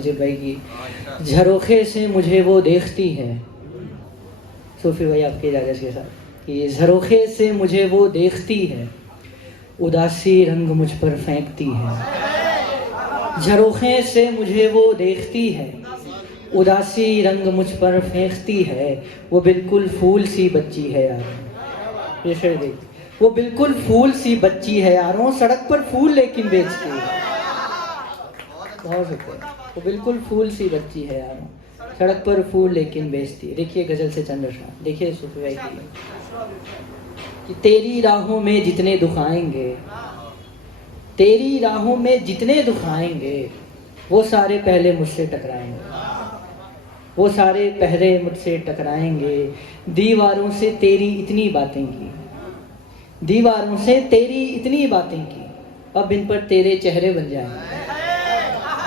नजीब भाई की, झरोखे से मुझे वो देखती है, सूफी भाई आपकी इजाज़त के साथ, कि झरोखे से मुझे वो देखती है, उदासी रंग मुझ पर फेंकती है। झरोखे से मुझे वो देखती है, उदासी रंग मुझ पर फेंकती है, वो बिल्कुल फूल सी बच्ची है यार। ये शेर देख, वो बिल्कुल फूल सी बच्ची है यारों, सड़क पर फूल लेकिन बेचती है। बहुत शुक्रिया। वो बिल्कुल फूल सी बच्ची है यारों, सड़क पर फूल लेकिन बेचती है। देखिए गजल से चंद अशआर, देखिए सूफी भाई की, कि तेरी राहों में जितने दुख आएंगे, तेरी राहों में जितने दुख आएंगे, वो सारे पहले मुझसे टकराएंगे, वो सारे पहले मुझसे टकराएंगे। दीवारों से तेरी इतनी बातें की, दीवारों से तेरी इतनी बातें की, अब इन पर तेरे चेहरे बन जाएंगे।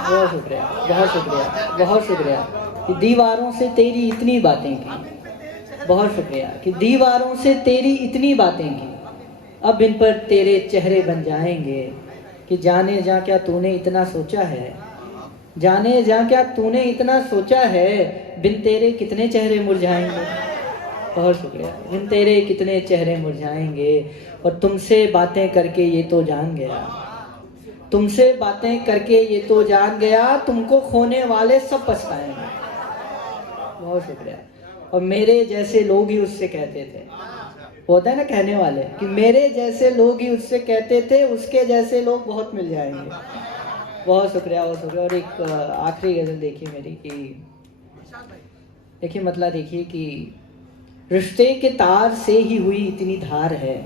बहुत शुक्रिया, बहुत शुक्रिया, बहुत शुक्रिया। कि दीवारों से तेरी इतनी बातें की, बहुत शुक्रिया। कि दीवारों से तेरी इतनी बातें की, अब इन पर तेरे चेहरे बन जाएंगे। कि जाने जा क्या तूने इतना सोचा है, जाने जा क्या तूने इतना सोचा है, बिन तेरे कितने चेहरे मुरझाएंगे। बहुत शुक्रिया। बिन तेरे कितने चेहरे मुरझाएंगे। और तुमसे बातें करके ये तो जान गया, तुमसे बातें करके ये तो जान गया, तुमको खोने वाले सब पछताएंगे। बहुत शुक्रिया। और मेरे जैसे लोग ही उससे कहते थे, होता है ना कहने वाले, कि मेरे जैसे लोग ही उससे कहते थे, उसके जैसे लोग बहुत मिल जाएंगे। बहुत शुक्रिया, बहुत शुक्रिया। और एक आखिरी गजल देखिए मेरी, कि देखिए मतलब देखिए कि रिश्ते के तार से ही हुई इतनी धार है,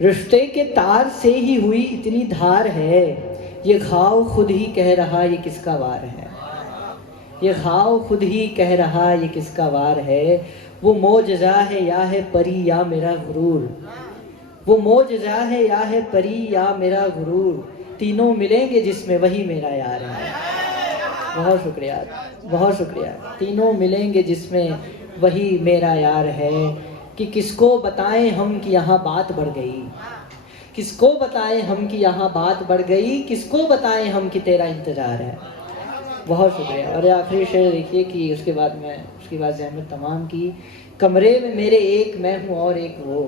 रिश्ते के तार से ही हुई इतनी धार है, ये घाव खुद ही कह रहा ये किसका वार है, ये घाव खुद ही कह रहा ये किसका वार है। वो मोजज़ा है या है परी या मेरा गुरूर, वो मोजज़ा है या है परी या मेरा गुरूर, तीनों मिलेंगे जिसमें वही मेरा यार है। बहुत शुक्रिया, बहुत शुक्रिया। तीनों मिलेंगे जिसमें वही मेरा यार है। कि किसको बताएं हम कि यहाँ बात बढ़ गई, किसको बताएं हम कि यहाँ बात बढ़ गई, किसको बताएं हम कि तेरा इंतज़ार है। बहुत शुक्रिया। और आखिरी शेर देखिए कि उसके बाद ज़हमत तमाम की, कमरे में मेरे एक मैं हूँ और एक वो,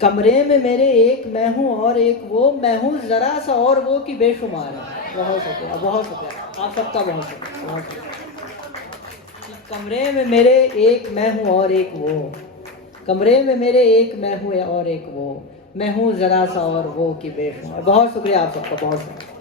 कमरे में मेरे एक मैं हूँ और एक वो, मैं हूँ ज़रा सा और वो की बेशुमार है। बहुत शुक्रिया, बहुत शुक्रिया आप सबका, बहुत शुक्रिया, बहुत शुक्रिया। कमरे में मेरे एक मैं हूँ और एक वो, कमरे में मेरे एक मैं हूँ और एक वो, मैं हूँ ज़रा सा और वो की बेशुमार। बहुत शुक्रिया आप सबका, बहुत शुक्रिया।